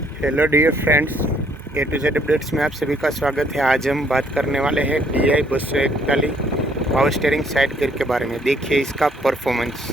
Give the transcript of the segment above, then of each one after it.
Hello dear friends, A to Z updates में आप सभी का स्वागत है। आज हम बात करने वाले हैं DI 241 पावर स्टीयरिंग साइड गियर के बारे में। देखिए इसका performance.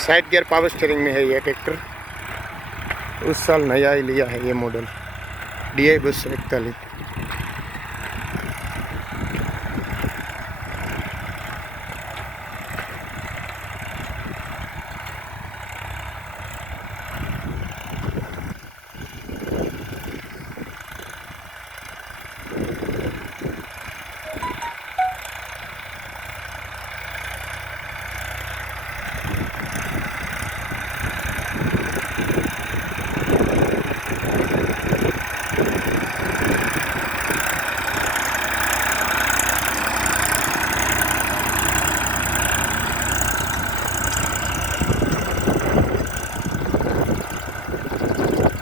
Side gear power steering में है ये ट्रैक्टर। उस साल नया ही लिया है ये मॉडल DI 241।